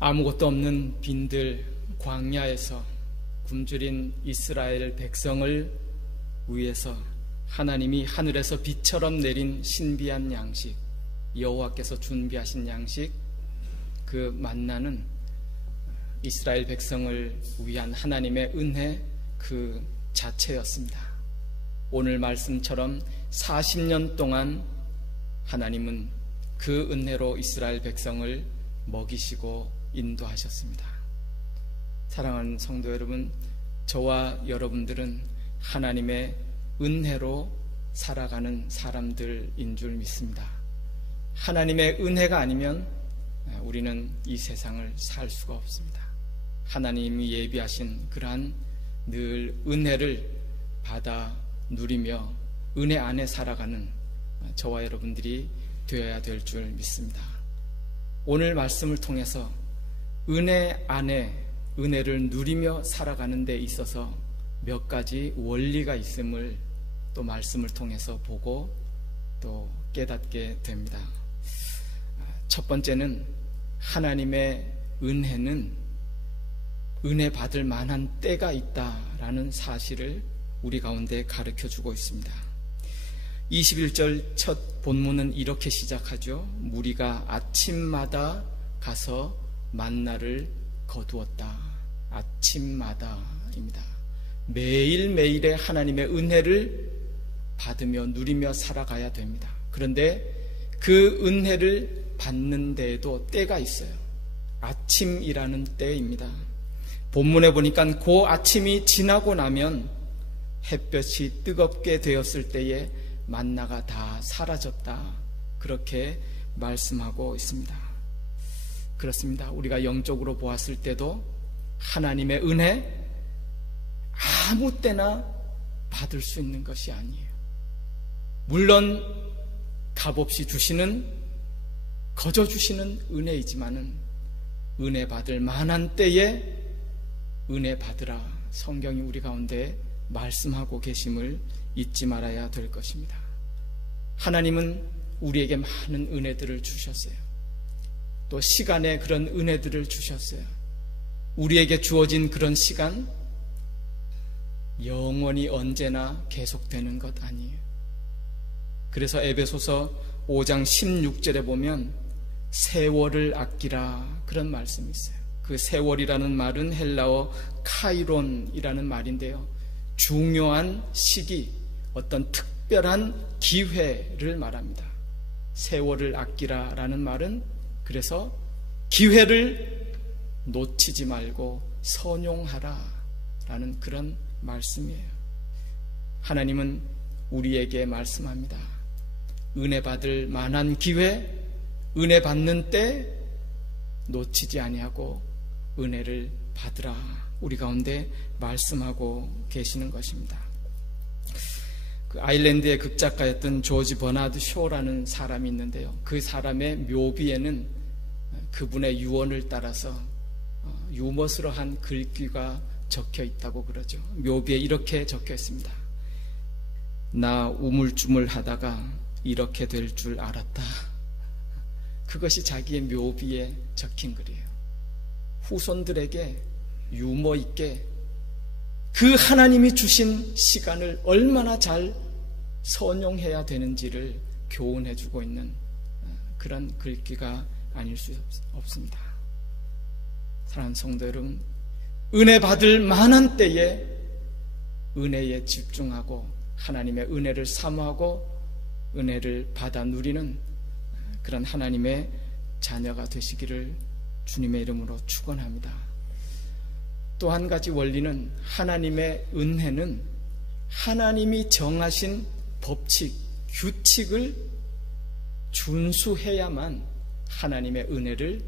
아무것도 없는 빈들 광야에서 굶주린 이스라엘 백성을 위해서 하나님이 하늘에서 비처럼 내린 신비한 양식, 여호와께서 준비하신 양식, 그 만나는 이스라엘 백성을 위한 하나님의 은혜 그 자체였습니다. 오늘 말씀처럼 40년 동안 하나님은 그 은혜로 이스라엘 백성을 먹이시고 인도하셨습니다. 사랑하는 성도 여러분, 저와 여러분들은 하나님의 은혜로 살아가는 사람들인 줄 믿습니다. 하나님의 은혜가 아니면 우리는 이 세상을 살 수가 없습니다. 하나님이 예비하신 그러한 늘 은혜를 받아 누리며 은혜 안에 살아가는 저와 여러분들이 되어야 될 줄 믿습니다. 오늘 말씀을 통해서 은혜 안에 은혜를 누리며 살아가는 데 있어서 몇 가지 원리가 있음을 또 말씀을 통해서 보고 또 깨닫게 됩니다. 첫 번째는 하나님의 은혜는 은혜 받을 만한 때가 있다라는 사실을 우리 가운데 가르쳐주고 있습니다. 21절 첫 본문은 이렇게 시작하죠. 무리가 아침마다 가서 만나를 거두었다. 아침마다입니다. 매일매일의 하나님의 은혜를 받으며 누리며 살아가야 됩니다. 그런데 그 은혜를 받는 데에도 때가 있어요. 아침이라는 때입니다. 본문에 보니까 그 아침이 지나고 나면 햇볕이 뜨겁게 되었을 때에 만나가 다 사라졌다. 그렇게 말씀하고 있습니다. 그렇습니다. 우리가 영적으로 보았을 때도 하나님의 은혜 아무 때나 받을 수 있는 것이 아니에요. 물론 값없이 주시는, 거저 주시는 은혜이지만은 은혜 받을 만한 때에 은혜 받으라. 성경이 우리 가운데 말씀하고 계심을 잊지 말아야 될 것입니다. 하나님은 우리에게 많은 은혜들을 주셨어요. 또 시간에 그런 은혜들을 주셨어요. 우리에게 주어진 그런 시간 영원히 언제나 계속되는 것 아니에요. 그래서 에베소서 5장 16절에 보면 세월을 아끼라 그런 말씀이 있어요. 그 세월이라는 말은 헬라어 카이론이라는 말인데요, 중요한 시기, 어떤 특별한 기회를 말합니다. 세월을 아끼라 라는 말은 그래서 기회를 놓치지 말고 선용하라 라는 그런 말씀이에요. 하나님은 우리에게 말씀합니다. 은혜 받을 만한 기회, 은혜 받는 때 놓치지 아니하고 은혜를 받으라. 우리 가운데 말씀하고 계시는 것입니다. 그 아일랜드의 극작가였던 조지 버나드 쇼라는 사람이 있는데요, 그 사람의 묘비에는 그분의 유언을 따라서 유머스러한 글귀가 적혀 있다고 그러죠. 묘비에 이렇게 적혀 있습니다. 나 우물쭈물 하다가 이렇게 될 줄 알았다. 그것이 자기의 묘비에 적힌 글이에요. 후손들에게 유머 있게 그 하나님이 주신 시간을 얼마나 잘 선용해야 되는지를 교훈해주고 있는 그런 글귀가 아닐 수 없습니다. 사랑하는 성도 여러분, 은혜 받을 만한 때에 은혜에 집중하고 하나님의 은혜를 사모하고 은혜를 받아 누리는 그런 하나님의 자녀가 되시기를 주님의 이름으로 축원합니다. 또 한 가지 원리는 하나님의 은혜는 하나님이 정하신 법칙, 규칙을 준수해야만 하나님의 은혜를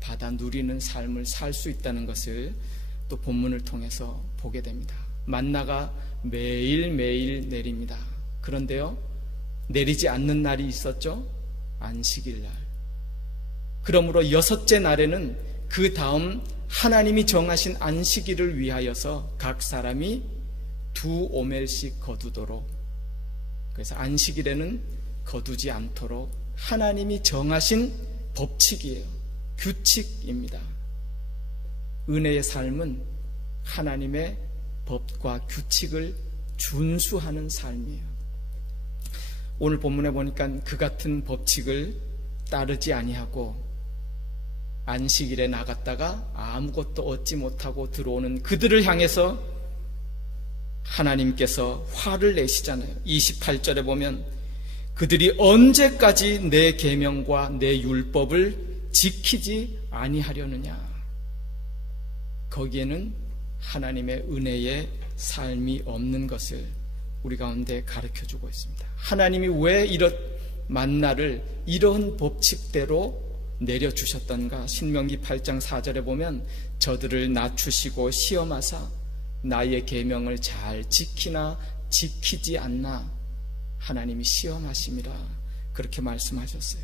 받아 누리는 삶을 살 수 있다는 것을 또 본문을 통해서 보게 됩니다. 만나가 매일매일 내립니다. 그런데요, 내리지 않는 날이 있었죠. 안식일날. 그러므로 6째 날에는 그 다음 하나님이 정하신 안식일을 위하여서 각 사람이 2오멜씩 거두도록, 그래서 안식일에는 거두지 않도록 하나님이 정하신 법칙이에요. 규칙입니다. 은혜의 삶은 하나님의 법과 규칙을 준수하는 삶이에요. 오늘 본문에 보니까 그 같은 법칙을 따르지 아니하고 안식일에 나갔다가 아무것도 얻지 못하고 들어오는 그들을 향해서 하나님께서 화를 내시잖아요. 28절에 보면 그들이 언제까지 내 계명과 내 율법을 지키지 아니하려느냐. 거기에는 하나님의 은혜의 삶이 없는 것을 우리 가운데 가르쳐주고 있습니다. 하나님이 왜 이런 만나를 이런 법칙대로 내려주셨던가. 신명기 8장 4절에 보면 저들을 낮추시고 시험하사 나의 계명을 잘 지키나 지키지 않나 하나님이 시험하심이라 그렇게 말씀하셨어요.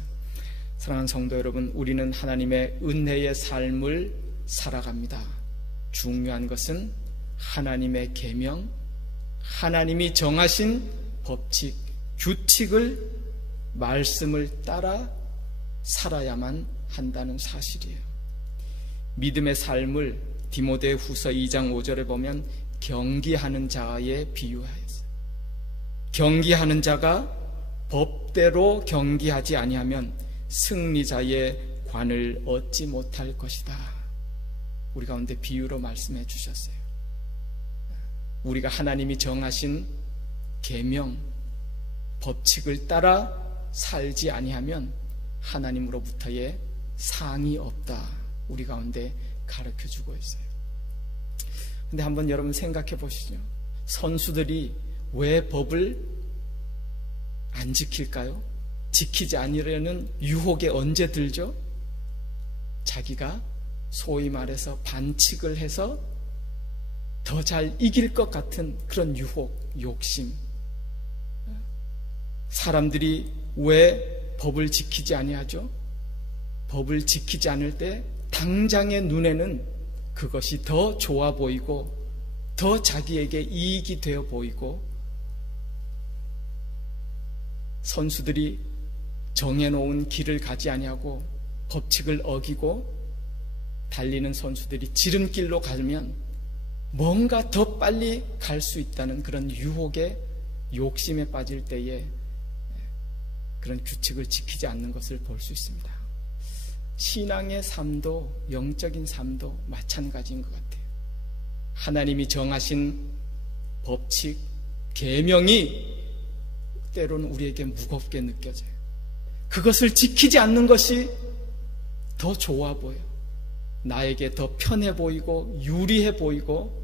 사랑하는 성도 여러분, 우리는 하나님의 은혜의 삶을 살아갑니다. 중요한 것은 하나님의 계명, 하나님이 정하신 법칙, 규칙을, 말씀을 따라 살아야만 한다는 사실이에요. 믿음의 삶을 디모데후서 2장 5절에 보면 경기하는 자에 비유하였어요. 경기하는 자가 법대로 경기하지 아니하면 승리자의 관을 얻지 못할 것이다. 우리 가운데 비유로 말씀해 주셨어요. 우리가 하나님이 정하신 계명, 법칙을 따라 살지 아니하면 하나님으로부터의 상이 없다. 우리 가운데 가르쳐주고 있어요. 근데 한번 여러분 생각해 보시죠. 선수들이 왜 법을 안 지킬까요? 지키지 않으려는 유혹에 언제 들죠? 자기가 소위 말해서 반칙을 해서 더 잘 이길 것 같은 그런 유혹, 욕심. 사람들이 왜 법을 지키지 아니하죠? 법을 지키지 않을 때 당장의 눈에는 그것이 더 좋아 보이고 더 자기에게 이익이 되어 보이고, 선수들이 정해놓은 길을 가지 아니하고 법칙을 어기고 달리는 선수들이 지름길로 가면 뭔가 더 빨리 갈 수 있다는 그런 유혹에, 욕심에 빠질 때에 그런 규칙을 지키지 않는 것을 볼 수 있습니다. 신앙의 삶도, 영적인 삶도 마찬가지인 것 같아요. 하나님이 정하신 법칙, 계명이 때로는 우리에게 무겁게 느껴져요. 그것을 지키지 않는 것이 더 좋아 보여요. 나에게 더 편해 보이고 유리해 보이고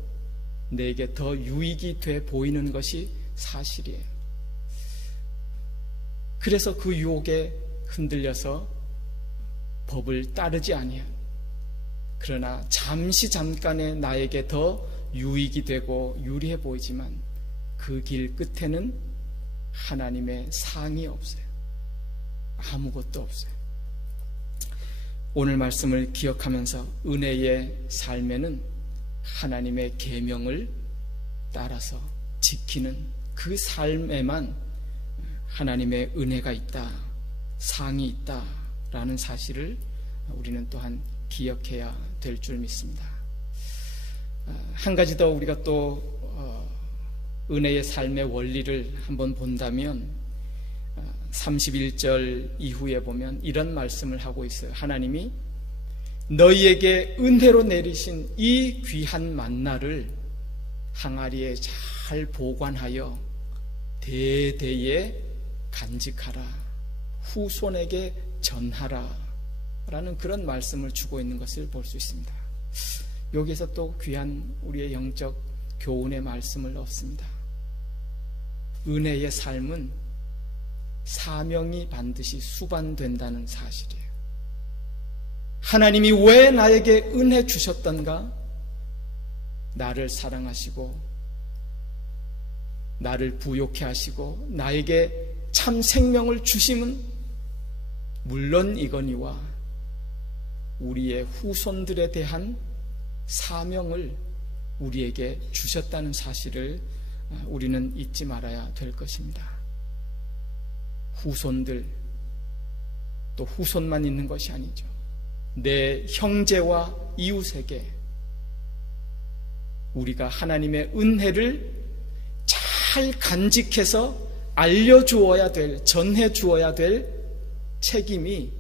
내게 더 유익이 돼 보이는 것이 사실이에요. 그래서 그 유혹에 흔들려서 법을 따르지 아니해요. 그러나 잠깐의 나에게 더 유익이 되고 유리해 보이지만 그 길 끝에는 하나님의 상이 없어요. 아무것도 없어요. 오늘 말씀을 기억하면서 은혜의 삶에는 하나님의 계명을 따라서 지키는 그 삶에만 하나님의 은혜가 있다, 상이 있다라는 사실을 우리는 또한 기억해야 될 줄 믿습니다. 한 가지 더 우리가 또 은혜의 삶의 원리를 한번 본다면 31절 이후에 보면 이런 말씀을 하고 있어요. 하나님이 너희에게 은혜로 내리신 이 귀한 만나를 항아리에 잘 보관하여 대대에 간직하라, 후손에게 전하라 라는 그런 말씀을 주고 있는 것을 볼 수 있습니다. 여기에서 또 귀한 우리의 영적 교훈의 말씀을 얻습니다. 은혜의 삶은 사명이 반드시 수반된다는 사실이에요. 하나님이 왜 나에게 은혜 주셨던가? 나를 사랑하시고 나를 부욕해 하시고 나에게 참 생명을 주심은 물론 이거니와 우리의 후손들에 대한 사명을 우리에게 주셨다는 사실을 우리는 잊지 말아야 될 것입니다. 후손들, 또 후손만 있는 것이 아니죠. 내 형제와 이웃에게 우리가 하나님의 은혜를 잘 간직해서 알려주어야 될, 전해주어야 될 책임이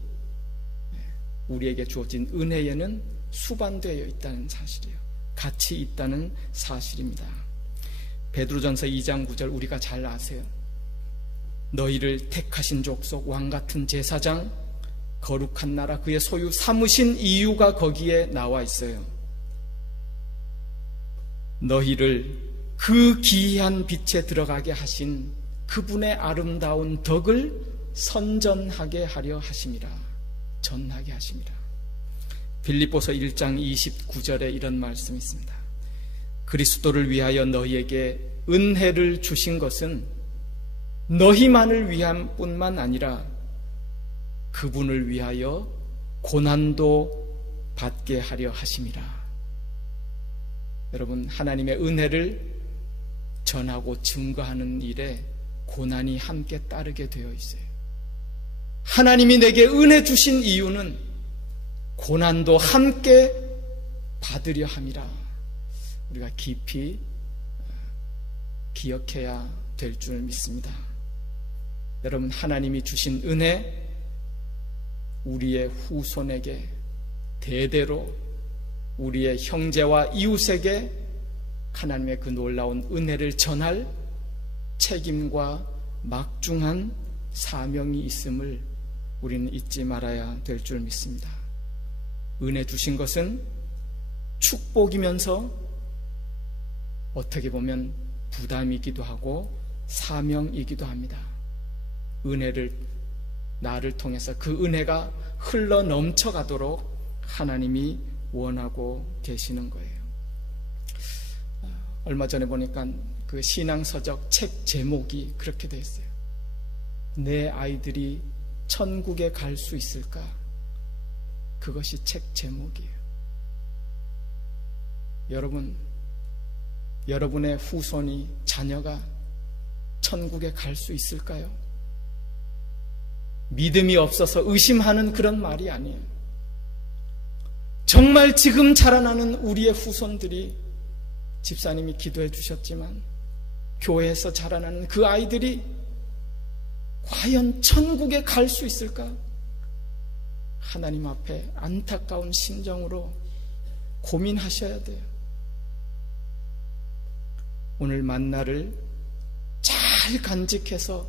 우리에게 주어진 은혜에는 수반되어 있다는 사실이에요. 같이 있다는 사실입니다. 베드로전서 2장 9절 우리가 잘 아세요. 너희를 택하신 족속, 왕같은 제사장, 거룩한 나라, 그의 소유 삼으신 이유가 거기에 나와 있어요. 너희를 그 기이한 빛에 들어가게 하신 그분의 아름다운 덕을 선전하게 하려 하심이라. 전하게 하심이라. 빌립보서 1장 29절에 이런 말씀이 있습니다. 그리스도를 위하여 너희에게 은혜를 주신 것은 너희만을 위한 뿐만 아니라 그분을 위하여 고난도 받게 하려 하심이라. 여러분, 하나님의 은혜를 전하고 증거하는 일에 고난이 함께 따르게 되어 있어요. 하나님이 내게 은혜 주신 이유는 고난도 함께 받으려 함이라. 우리가 깊이 기억해야 될 줄 믿습니다. 여러분, 하나님이 주신 은혜, 우리의 후손에게 대대로 우리의 형제와 이웃에게 하나님의 그 놀라운 은혜를 전할 책임과 막중한 사명이 있음을 우리는 잊지 말아야 될 줄 믿습니다. 은혜 주신 것은 축복이면서 어떻게 보면 부담이기도 하고 사명이기도 합니다. 은혜를 나를 통해서 그 은혜가 흘러 넘쳐가도록 하나님이 원하고 계시는 거예요. 얼마 전에 보니까 그 신앙서적 책 제목이 그렇게 되어 있어요. 내 아이들이 천국에 갈 수 있을까? 그것이 책 제목이에요. 여러분, 여러분의 후손이, 자녀가 천국에 갈 수 있을까요? 믿음이 없어서 의심하는 그런 말이 아니에요. 정말 지금 자라나는 우리의 후손들이, 집사님이 기도해 주셨지만 교회에서 자라나는 그 아이들이 과연 천국에 갈 수 있을까? 하나님 앞에 안타까운 심정으로 고민하셔야 돼요. 오늘 만나를 잘 간직해서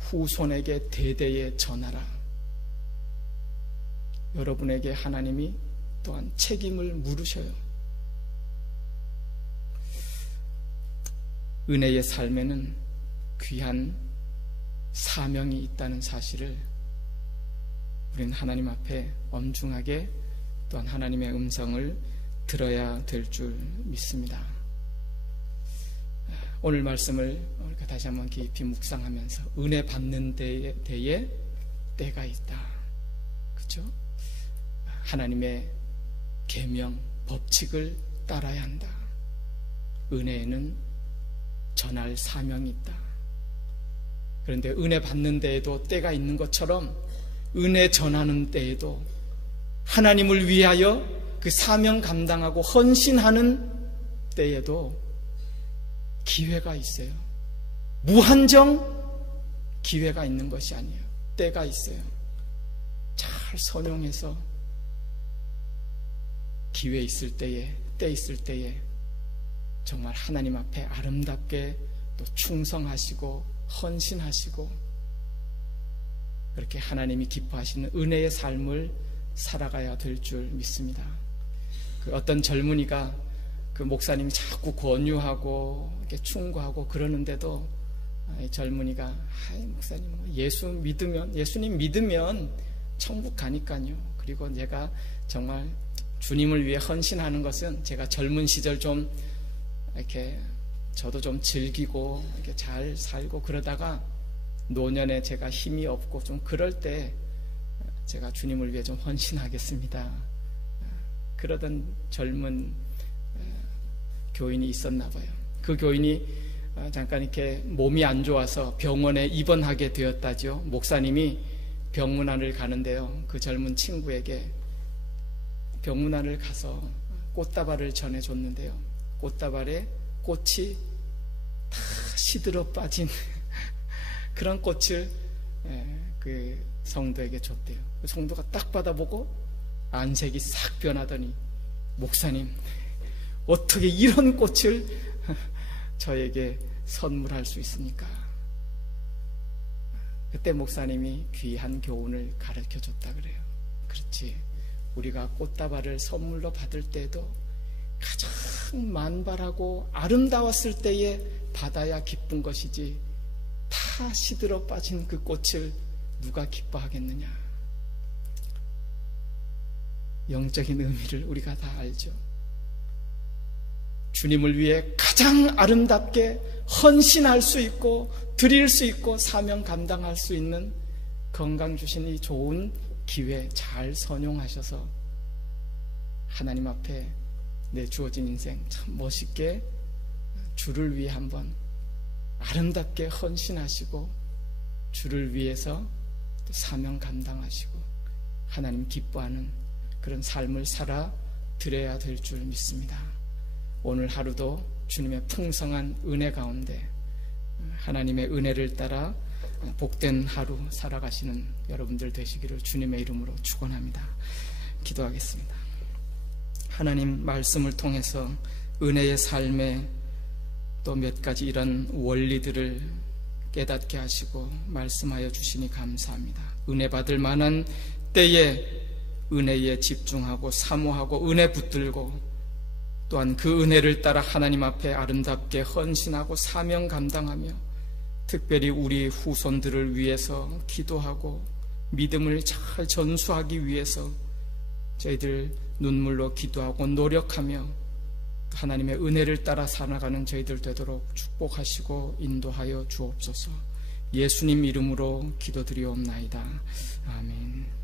후손에게 대대에 전하라. 여러분에게 하나님이 또한 책임을 물으셔요. 은혜의 삶에는 귀한 사명이 있다는 사실을 우리는 하나님 앞에 엄중하게 또한 하나님의 음성을 들어야 될 줄 믿습니다. 오늘 말씀을 다시 한번 깊이 묵상하면서 은혜 받는 데에 때가 있다. 그렇죠? 하나님의 계명, 법칙을 따라야 한다. 은혜에는 전할 사명이 있다. 그런데 은혜 받는 데에도 때가 있는 것처럼 은혜 전하는 때에도 하나님을 위하여 그 사명 감당하고 헌신하는 때에도 기회가 있어요. 무한정 기회가 있는 것이 아니에요. 때가 있어요. 잘 선용해서 기회 있을 때에, 때 있을 때에 정말 하나님 앞에 아름답게 또 충성하시고 헌신하시고 그렇게 하나님이 기뻐하시는 은혜의 삶을 살아가야 될 줄 믿습니다. 그 어떤 젊은이가 그 목사님이 자꾸 권유하고 이렇게 충고하고 그러는데도 젊은이가 목사님 예수님 믿으면 천국 가니까요. 그리고 내가 정말 주님을 위해 헌신하는 것은 제가 젊은 시절 좀 이렇게 저도 좀 즐기고 이렇게 잘 살고 그러다가 노년에 제가 힘이 없고 좀 그럴 때 제가 주님을 위해 좀 헌신하겠습니다. 그러던 젊은 교인이 있었나 봐요. 그 교인이 잠깐 이렇게 몸이 안 좋아서 병원에 입원하게 되었다죠. 목사님이 병문안을 가는데요. 그 젊은 친구에게 병문안을 가서 꽃다발을 전해줬는데요. 꽃다발에 꽃이 다 시들어 빠진 그런 꽃을 그 성도에게 줬대요. 성도가 딱 받아보고 안색이 싹 변하더니, 목사님, 어떻게 이런 꽃을 저에게 선물할 수 있습니까? 그때 목사님이 귀한 교훈을 가르쳐 줬다 그래요. 그렇지, 우리가 꽃다발을 선물로 받을 때도 가장 만발하고 아름다웠을 때에 받아야 기쁜 것이지, 다 시들어 빠진 그 꽃을 누가 기뻐하겠느냐. 영적인 의미를 우리가 다 알죠. 주님을 위해 가장 아름답게 헌신할 수 있고 드릴 수 있고 사명 감당할 수 있는 건강 주신 이 좋은 기회 잘 선용하셔서 하나님 앞에 내 주어진 인생 참 멋있게 주를 위해 한번 아름답게 헌신하시고 주를 위해서 또 사명 감당하시고 하나님 기뻐하는 그런 삶을 살아 드려야 될 줄 믿습니다. 오늘 하루도 주님의 풍성한 은혜 가운데 하나님의 은혜를 따라 복된 하루 살아가시는 여러분들 되시기를 주님의 이름으로 축원합니다. 기도하겠습니다. 하나님, 말씀을 통해서 은혜의 삶에 또 몇 가지 이런 원리들을 깨닫게 하시고 말씀하여 주시니 감사합니다. 은혜 받을 만한 때에 은혜에 집중하고 사모하고 은혜 붙들고 또한 그 은혜를 따라 하나님 앞에 아름답게 헌신하고 사명 감당하며 특별히 우리 후손들을 위해서 기도하고 믿음을 잘 전수하기 위해서 저희들 눈물로 기도하고 노력하며 하나님의 은혜를 따라 살아가는 저희들 되도록 축복하시고 인도하여 주옵소서. 예수님 이름으로 기도드리옵나이다. 아멘.